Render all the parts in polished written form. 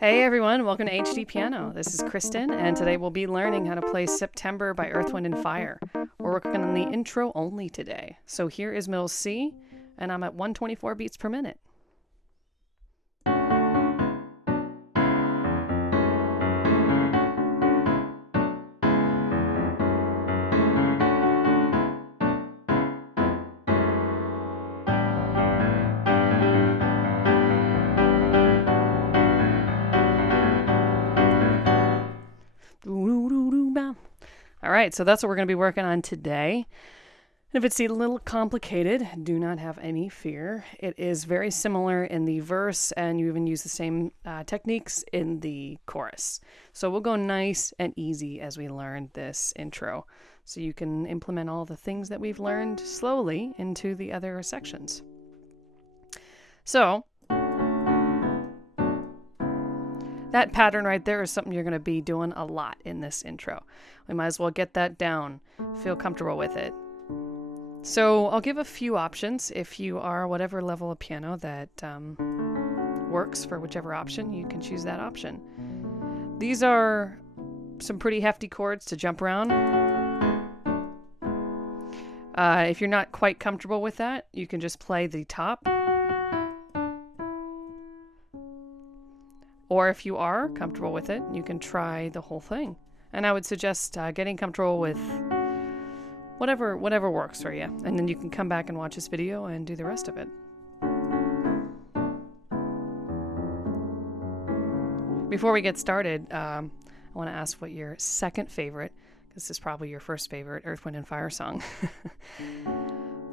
Hey everyone, welcome to HDpiano. This is Kristen, and today we'll be learning how to play September by Earth, Wind & Fire. We're working on the intro only today. So here is middle C, and I'm at 124 beats per minute. All right, so that's what we're going to be working on today. If it's a little complicated, do not have any fear. It is very similar in the verse, and you even use the same techniques in the chorus. So we'll go nice and easy as we learn this intro, so you can implement all the things that we've learned slowly into the other sections. So that pattern right there is something you're going to be doing a lot in this intro. We might as well get that down, feel comfortable with it. So I'll give a few options. If you are whatever level of piano that works for whichever option, you can choose that option. These are some pretty hefty chords to jump around. If you're not quite comfortable with that, you can just play the top. Or if you are comfortable with it, you can try the whole thing. And I would suggest getting comfortable with whatever works for you. And then you can come back and watch this video and do the rest of it. Before we get started, I want to ask what your second favorite, because this is probably your first favorite Earth, Wind & Fire song.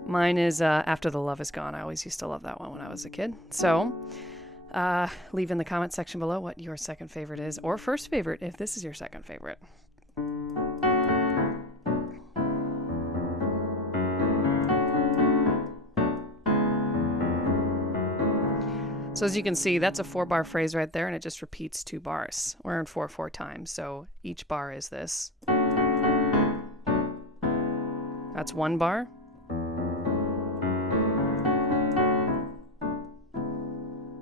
Mine is After the Love Is Gone. I always used to love that one when I was a kid. So leave in the comment section below what your second favorite is, or first favorite if this is your second favorite. So as you can see, that's a 4-bar phrase right there, and it just repeats 2 bars. We're in 4/4 time, so each bar is this. That's 1 bar.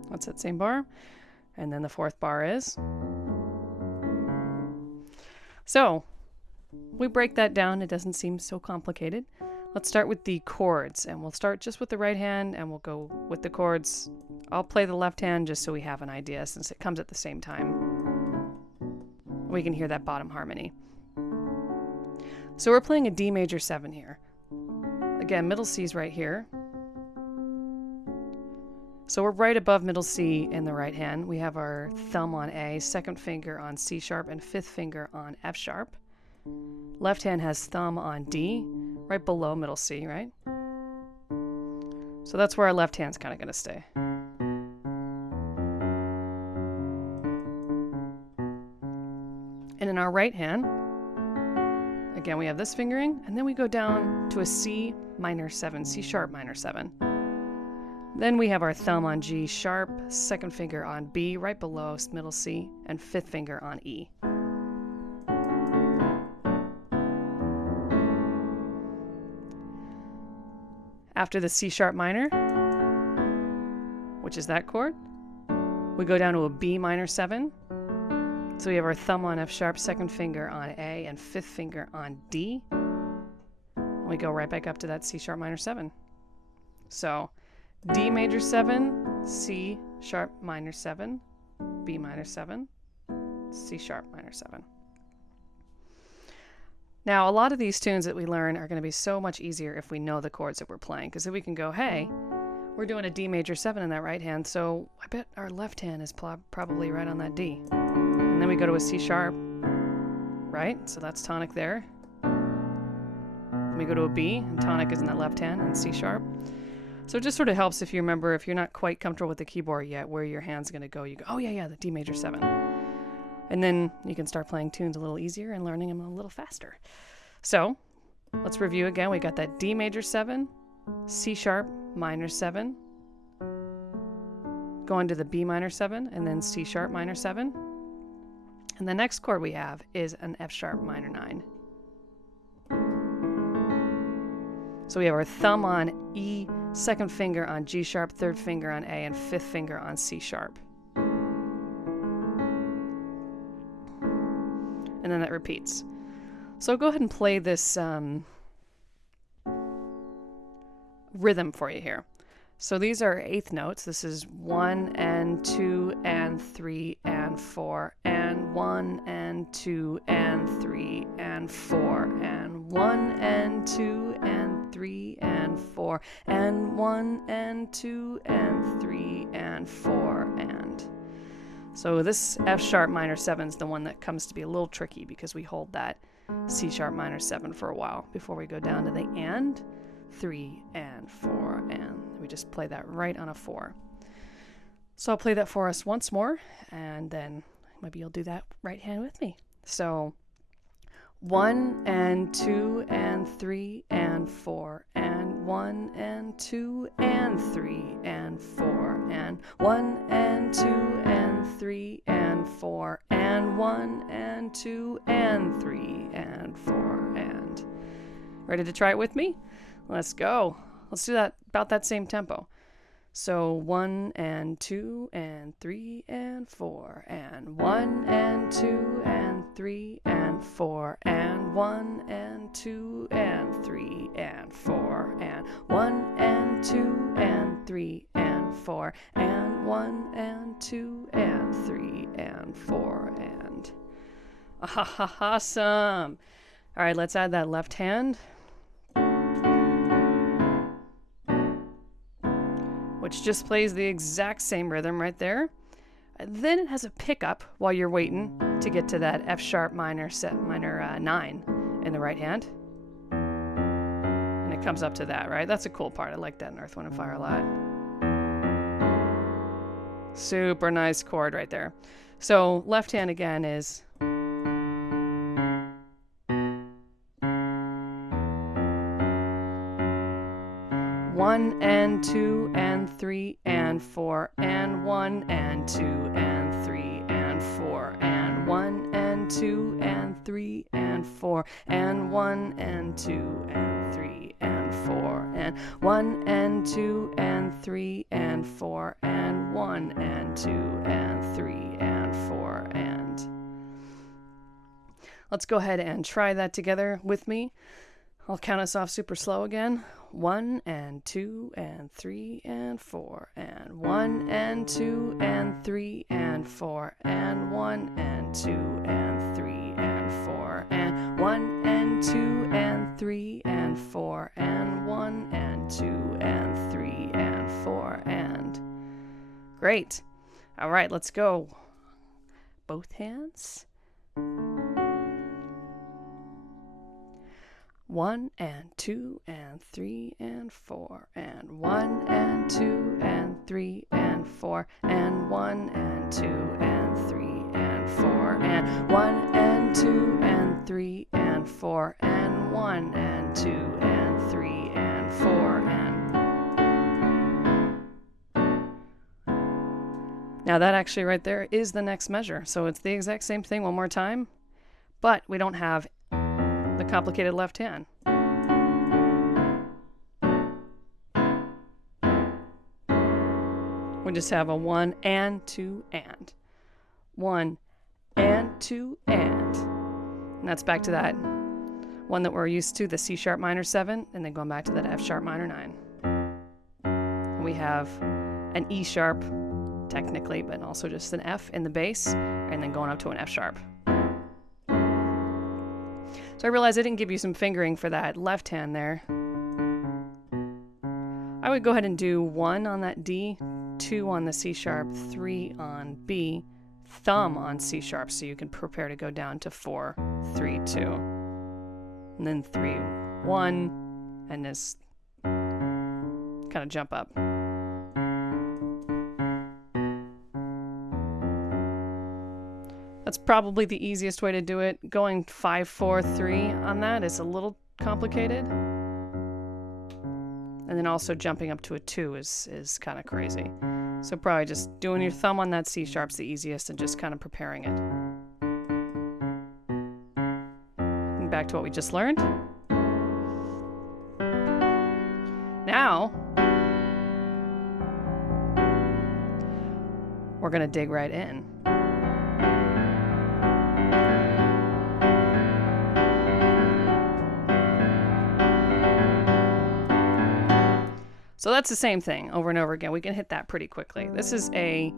That's that same bar. And then the 4th bar is. So we break that down. It doesn't seem so complicated. Let's start with the chords, and we'll start just with the right hand and we'll go with the chords. I'll play the left hand just so we have an idea, since it comes at the same time. We can hear that bottom harmony. So we're playing a D major 7 here. Again, middle C is right here. So we're right above middle C in the right hand. We have our thumb on A, second finger on C sharp, and 5th finger on F sharp. Left hand has thumb on D, right below middle C, right? So that's where our left hand's kind of going to stay. And in our right hand, again, we have this fingering, and then we go down to a C minor 7, C sharp minor 7. Then we have our thumb on G sharp, second finger on B, right below middle C, and 5th finger on E. After the C sharp minor, which is that chord, we go down to a B minor 7. So we have our thumb on F sharp, second finger on A, and 5th finger on D. And we go right back up to that C sharp minor 7. So D major 7, C sharp minor 7, B minor 7, C sharp minor 7. Now, a lot of these tunes that we learn are going to be so much easier if we know the chords that we're playing, because then we can go, hey, we're doing a D major 7 in that right hand, so I bet our left hand is probably right on that D. And then we go to a C sharp, right? So that's tonic there. Then we go to a B, and tonic is in that left hand, and C sharp. So it just sort of helps if you remember, if you're not quite comfortable with the keyboard yet, where your hand's going to go. You go, oh yeah, the D major 7. And then you can start playing tunes a little easier and learning them a little faster. So let's review again. We got that D major 7, C sharp minor 7, going to the B minor 7, and then C sharp minor 7. And the next chord we have is an F sharp minor 9. So we have our thumb on E, second finger on G sharp, third finger on A, and 5th finger on C sharp. and then that repeats. So go ahead and play this rhythm for you here. So these are eighth notes. This is 1 and 2 and 3 and 4 and 1 and 2 and 3 and 4 and 1 and 2 and 3 and 4 and 1 and 2 and 3 and 4 and. So this F sharp minor 7 is the one that comes to be a little tricky because we hold that C sharp minor 7 for a while before we go down to the and. 3 and 4 and we just play that right on a 4. So I'll play that for us once more and then maybe you'll do that right hand with me. So 1 and 2 and 3 and 4 and 1 and 2 and 3 and 4 and 1 and 2 and 3 and 4 and 1 and 2 and 3 and 4 and. Ready to try it with me? Let's go. Let's do that about that same tempo. So 1 and 2 and 3 and 4 and 1 and 2 and 3 and 4 and 1 and 2 and 3 and 4 and 1 and 2 and 3 and 4 and 1 and 2 and 3 and 4 and. Awesome. All right, let's add that left hand, which just plays the exact same rhythm right there. And then it has a pickup while you're waiting to get to that F sharp minor 9 in the right hand. And it comes up to that, right? That's a cool part. I like that in Earth, Wind & Fire a lot. Super nice chord right there. So left hand again is 1 and 2 and 3 and 4 and 1 and 2 and 3 and 4 and 1 and 2 and 3 and 4 and 1 and 2 and 3 and 4 and 1 and 2 and 3 and 4 and 1 and 2 and 3 and 4 and. Let's go ahead and try that together with me. I'll count us off super slow again. 1 and 2 and 3 and 4 and 1 and 2 and 3 and 4 and 1 and 2 and 3 and 4 and 1 and 2 and 3 and 4 and 1 and 2 and 3 and 4 and. Great. All right, let's go. Both hands. 1 and 2 and 3 and 4 and 1 and 2 and 3 and 4 and 1 and 2 and 3 and 4 and 1 and 2 and 3 and 4 and 1 and 2 and 3 and 4 and. Now that actually right there is the next measure. So it's the exact same thing one more time, but we don't have the complicated left hand. We just have a 1 and 2 and. 1 and 2 and. And that's back to that one that we're used to, the C sharp minor 7, and then going back to that F sharp minor 9. We have an E sharp, technically, but also just an F in the bass, and then going up to an F sharp. So I realized I didn't give you some fingering for that left hand there. I would go ahead and do 1 on that D, 2 on the C sharp, 3 on B, thumb on C sharp, so you can prepare to go down to 4, 3, 2, and then 3, 1, and just kind of jump up. That's probably the easiest way to do it. Going 5, 4, 3 on that is a little complicated. And then also jumping up to a 2 is kind of crazy. So probably just doing your thumb on that C sharp's the easiest and just kind of preparing it. And back to what we just learned. Now, we're going to dig right in. So that's the same thing over and over again. We can hit that pretty quickly. This is a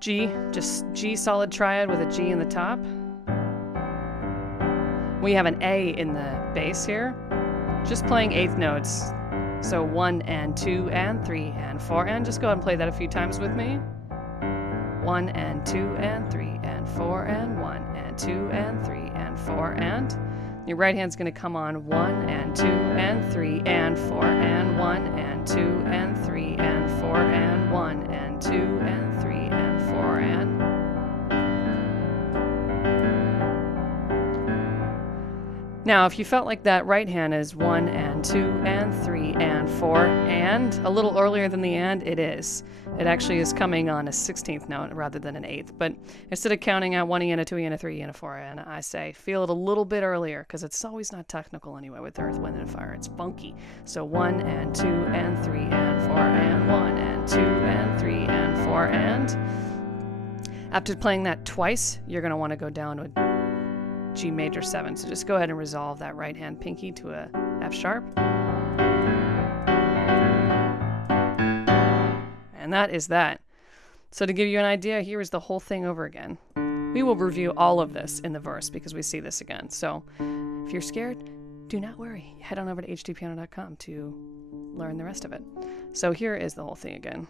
G, just G solid triad with a G in the top. We have an A in the bass here, just playing eighth notes. So 1 and 2 and 3 and 4, and just go ahead and play that a few times with me. 1 and 2 and 3 and 4 and 1 and 2 and 3 and 4, and your right hand's going to come on 1 and 2 and 3 and 4 and 1 and 2 and 3 and 4 and 1 and 2 and 3 and 4 and... Now, if you felt like that right hand is 1 and 2 and 3 and 4 and a little earlier than the and, it is. It actually is coming on a 16th note rather than an 8th. But instead of counting out 1 and a 2 and a 3 and a 4 and I say feel it a little bit earlier because it's always not technical anyway with Earth, Wind, and Fire. It's funky. So 1 and 2 and 3 and 4 and 1 and 2 and 3 and 4 and... After playing that twice, you're going to want to go down to a G major 7. So just go ahead and resolve that right hand pinky to a F sharp. And that is that. So to give you an idea, here is the whole thing over again. We will review all of this in the verse because we see this again. So if you're scared, do not worry. Head on over to HDpiano.com to learn the rest of it. So here is the whole thing again.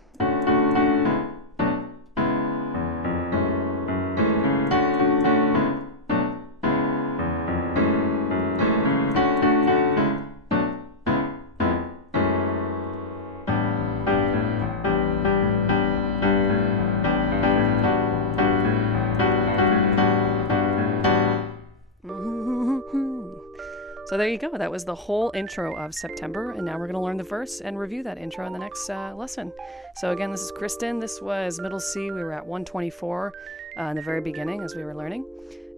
So there you go. That was the whole intro of September, and now we're going to learn the verse and review that intro in the next lesson. So again, this is Kristen. This was middle C. We were at 124 in the very beginning as we were learning.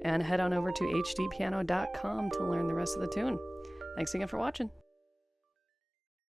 And head on over to hdpiano.com to learn the rest of the tune. Thanks again for watching.